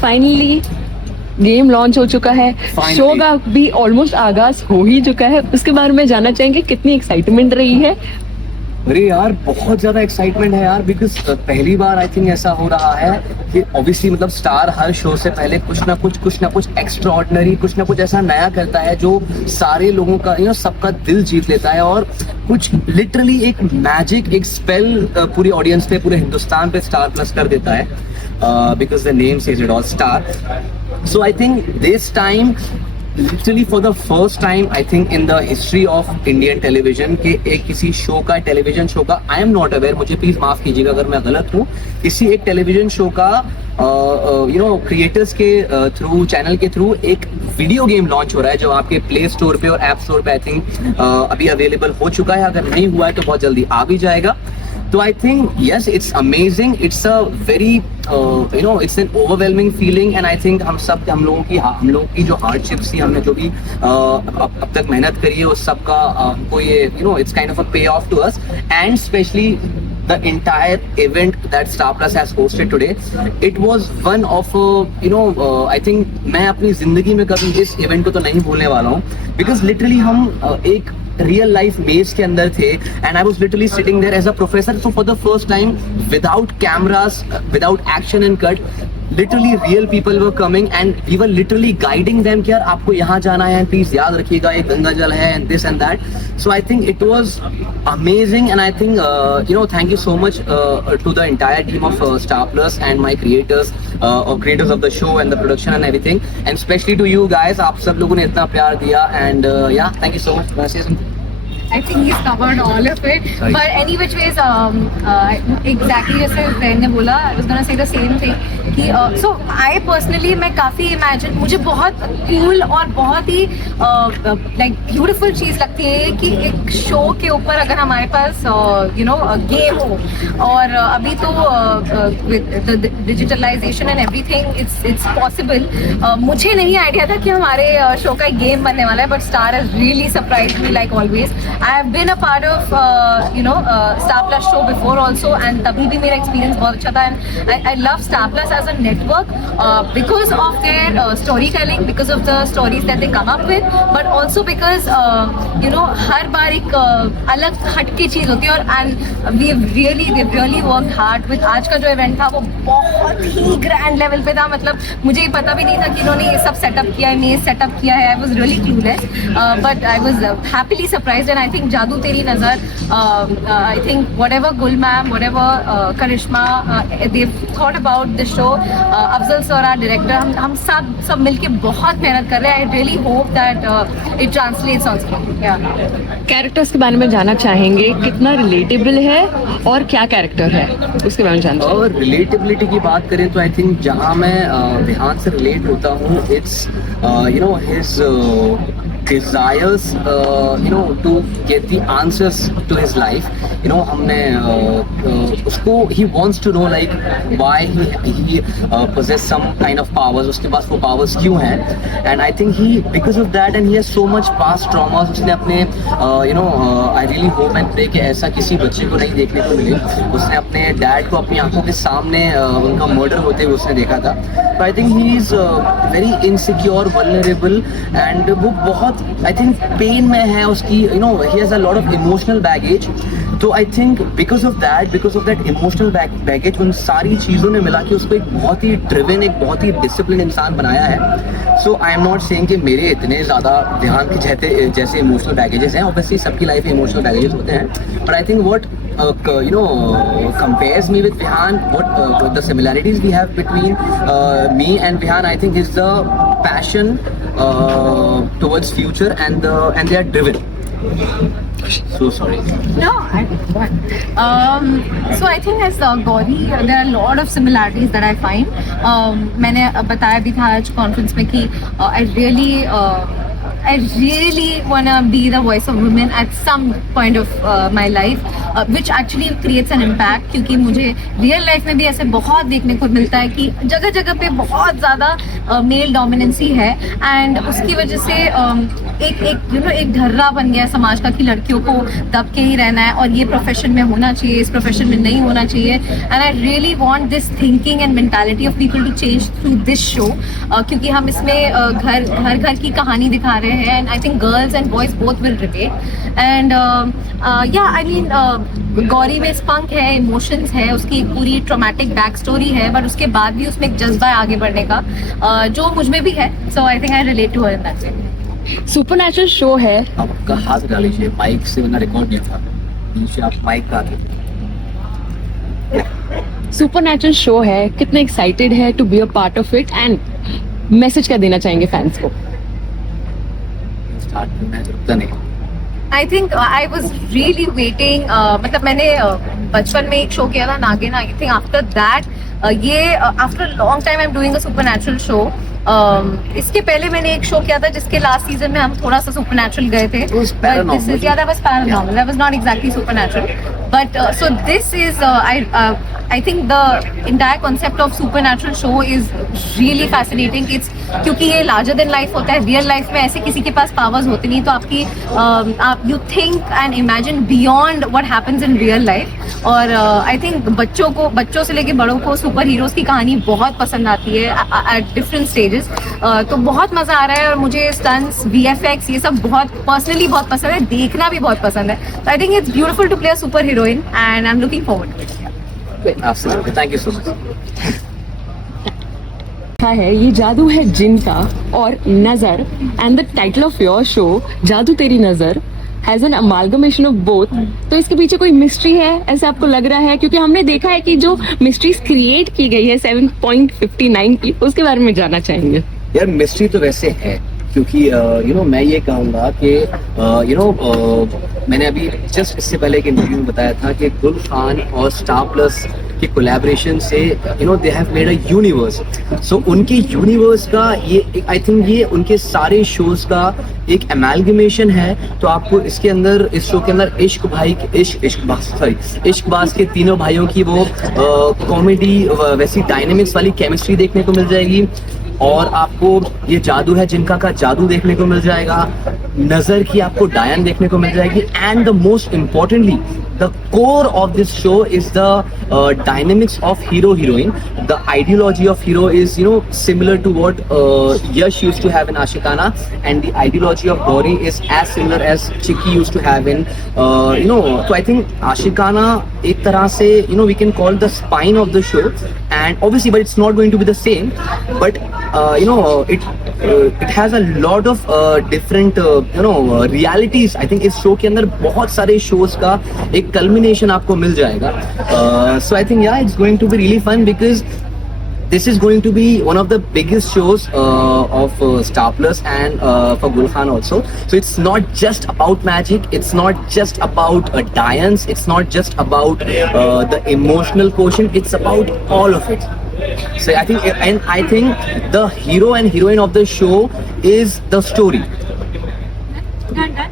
Finally game launch हो चुका है, शो का भी ऑलमोस्ट आगाज हो ही चुका है। उसके बारे में जानना चाहेंगे कितनी एक्साइटमेंट रही है? अरे यार बहुत ज्यादा एक्साइटमेंट है यार, बिकॉज पहली बार आई थिंक ऐसा हो रहा है कि ऑब्वियसली मतलब स्टार हर शो से पहले कुछ ना कुछ एक्स्ट्रा ऑर्डिनरी, कुछ ना कुछ ऐसा नया करता है जो सारे लोगों का सबका दिल जीत लेता है, और कुछ लिटरली एक मैजिक, एक स्पेल पूरी ऑडियंस पे, पूरे हिंदुस्तान पे स्टार प्लस कर देता है, because the name says it all, star. So I think this time, literally for the first time, I think in the history of Indian television, कि एक किसी शो का, टेलीविजन शो का, I am not aware, मुझे please माफ कीजिएगा अगर मैं गलत हूँ, किसी एक टेलीविजन शो का क्रिएटर्स के थ्रू, चैनल के थ्रू एक वीडियो गेम लॉन्च हो रहा है जो आपके प्ले स्टोर पे और ऐप स्टोर पे आई थिंक अभी अवेलेबल हो चुका है. अगर नहीं हुआ है तो बहुत जल्दी आ भी जाएगा. तो I think yes, it's amazing, it's a very it's an overwhelming feeling, and I think हम लोगों की जो हार्डशिप्स थी, हमने जो भी अब तक मेहनत करी है उस सब का हमको ये it's kind of a payoff to us, and specially the entire event that Star Plus has hosted today, it was one of I think मैं अपनी जिंदगी में कभी इस इवेंट को तो नहीं भूलने वाला हूँ, because literally हम एक रियल लाइफ मेज के अंदर थे, and I was literally sitting there as a professor. So for the first time, without cameras, without action and cut, literally real people were coming and we were literally guiding them कि यार आपको यहाँ जाना है, please याद रखिएगा ये गंगा जल है, and this and that. So I think it was amazing, and I think thank you so much to the entire team of Star Plus and my creators or creators of the show and the production and everything, and especially to you guys, आप सब लोगों ने इतना प्यार दिया, and yeah, thank you so much. Say something. I think he's covered all of it. Sorry. But any which ways, exactly जैसे friend ने बोला, I was gonna say the same thing कि so I personally मैं काफ़ी imagine, मुझे बहुत cool और बहुत ही like beautiful चीज़ लगती है कि एक शो के ऊपर अगर हमारे पास गेम हो, और अभी तो with the digitalization and everything it's possible. मुझे नहीं आइडिया था कि हमारे शो का गेम बनने वाला है, but Star has really surprised me like always. I have been a part of Star Plus show before also, and तभी भी मेरा experience बहुत अच्छा था, and I love Star Plus as a network because of their storytelling, because of the stories that they come up with, but also because हर बार एक अलग हटके चीज होती है, और and they've really worked hard with. आज का जो event था वो बहुत ही grand level पे था, मतलब मुझे पता भी नहीं था कि इन्होंने ये सब सेटअप किया है, मेज सेटअप किया है. I was really clueless, but I was happily surprised, and I think जादू तेरी नज़र, I think whatever Gul ma'am, whatever Karishma, they've thought about the show, Afzal sir our director, हम सब मिलके बहुत मेहनत कर रहे हैं. I really hope that it translates on screen. Yeah. Characters के बारे में जानना चाहेंगे, कितना रिलेटेबल है और क्या कैरेक्टर है उसके बारे में जानना चाहेंगे. और रिलेटेबिलिटी की बात करें तो आई थिंक जहाँ मैं विहान से रिलेट होता हूँ, it's his desires to get the answers to his life. हमने उसको, he wants to know like why he possess some kind of powers, उसके पास वो powers क्यों हैं, and I think he, because of that, and he has so much past traumas, उसने अपने I really hope and pray कि ऐसा किसी बच्चे को नहीं देखने को मिले. उसने अपने डैड को अपनी आंखों के सामने उनका मर्डर होते हुए उसने देखा था. तो I think he is very insecure, vulnerable, and वो बहुत आई थिंक पेन में है उसकी, he has a lot of emotional baggage. तो I think because of that emotional baggage, उन सारी चीज़ों ने मिला के उसको एक बहुत ही ड्रिवन, एक बहुत ही डिसिप्लिन इंसान बनाया है. So I am not saying कि मेरे इतने ज़्यादा ध्यान के जैसे इमोशनल बैगेजेस हैं. ऑब्वियसली सबकी लाइफ में इमोशनल बैगेजेस होते हैं, but I think what compares me with Vihan, what the similarities we have between me and Vihan, I think is the passion towards future, and they are driven. So sorry. No, I think what. So I think as Gauri, there are a lot of similarities that I find. मैंने बताया भी था आज conference में कि I really I really wanna be the voice of women at some point of my life, which actually creates an impact. क्योंकि मुझे real life में भी ऐसे बहुत देखने को मिलता है कि जगह जगह पे बहुत ज़्यादा मेल डोमिनेंसी है, एंड उसकी वजह से एक ढर्रा बन गया है समाज का कि लड़कियों को दब के ही रहना है और ये प्रोफेशन में होना चाहिए, इस प्रोफेशन में नहीं होना चाहिए. And I really want this thinking and mentality of people to change through this show, क्योंकि हम इसमें घर की कहानी दिखा रहे हैं, and I think girls and boys both will relate. And yeah I mean Gauri में स्पंक है, इमोशंस है, उसकी एक पूरी ट्रॉमेटिक बैक स्टोरी है, बट उसके बाद भी उसमें एक जज्बा है आगे बढ़ने का, जो मुझ में भी है. So I think I relate to her in that way. Supernatural show है. आप आपका हाथ हटा लीजिए, माइक से बिना रिकॉर्ड नहीं था, नीचे आप माइक का सुपरनैचुरल शो है, कितने एक्साइटेड है to be a part of it, and message क्या देना चाहेंगे फैंस को? स्टार्ट करना रुकता नहीं. I think I was really waiting. मतलब मैंने बचपन में एक शो किया था Naagin. I think after that ये after long time I am doing a supernatural show. इसके पहले मैंने एक शो किया था जिसके लास्ट सीजन में हम थोड़ा सा सुपरनैचुरल गए थे. That was paranormal. That was not exactly supernatural. But so this is I think the entire concept of supernatural show is really fascinating. It's क्योंकि ये larger than life होता है. रियल लाइफ में ऐसे किसी के पास पावर्स होती नहीं, तो आपकी आप you think and imagine beyond what happens in real life. और आई थिंक बच्चों से लेके बड़ों को सुपर हीरोज की कहानी बहुत पसंद आती है एट डिफरेंट स्टेजेस. तो बहुत मजा आ रहा है, और मुझे स्टंट्स, VFX ये सब बहुत पर्सनली बहुत पसंद है, देखना भी बहुत पसंद है. I think it's beautiful to play a superheroine, and I am looking forward to it. Absolutely. Thank you so much. है ये जादू है जिन का और नजर, and the title of your show जादू तेरी नजर has an amalgamation of both. तो इसके पीछे कोई मिस्ट्री है ऐसा आपको लग रहा है? क्योंकि हमने देखा है कि जो मिस्ट्रीज क्रिएट की गई है 7.59 की, उसके बारे में जानना चाहेंगे. यार मिस्ट्री तो वैसे है, क्योंकि मैं ये कहूँगा कि मैंने अभी जस्ट इससे पहले एक इंटरव्यू में बताया था कि गुल खान और स्टार प्लस के कोलैबोरेशन से they have made a universe. So उनके यूनिवर्स का ये आई थिंक ये उनके सारे शोज का एक एमालगमेशन है. तो आपको इसके अंदर, इस शो के अंदर इश्कबाज के तीनों भाइयों की वो कॉमेडी, वैसी डायनेमिक्स वाली केमिस्ट्री देखने को मिल जाएगी. और आपको ये जादू है जिनका का जादू देखने को मिल जाएगा, नजर की आपको डायन देखने को मिल जाएगी. And the most importantly the core of this show is the dynamics of hero heroine. The ideology of hero is similar to what Yash used to have in Ashikana, and the ideology of Gauri is as similar as Chiki used to have in so I think Ashikana ek tarah se we can call the spine of the show, and obviously but it's not going to be the same, but it has a lot of different realities. I think इस show के अंदर बहुत सारे shows का एक culmination आपको मिल जाएगा. So I think it's going to be really fun, because this is going to be one of the biggest shows of Star Plus and for Gul Khan also. So it's not just about magic, it's not just about Dianes, it's not just about the emotional quotient, it's about all of it. So I think the hero and heroine of the show is the story. Done.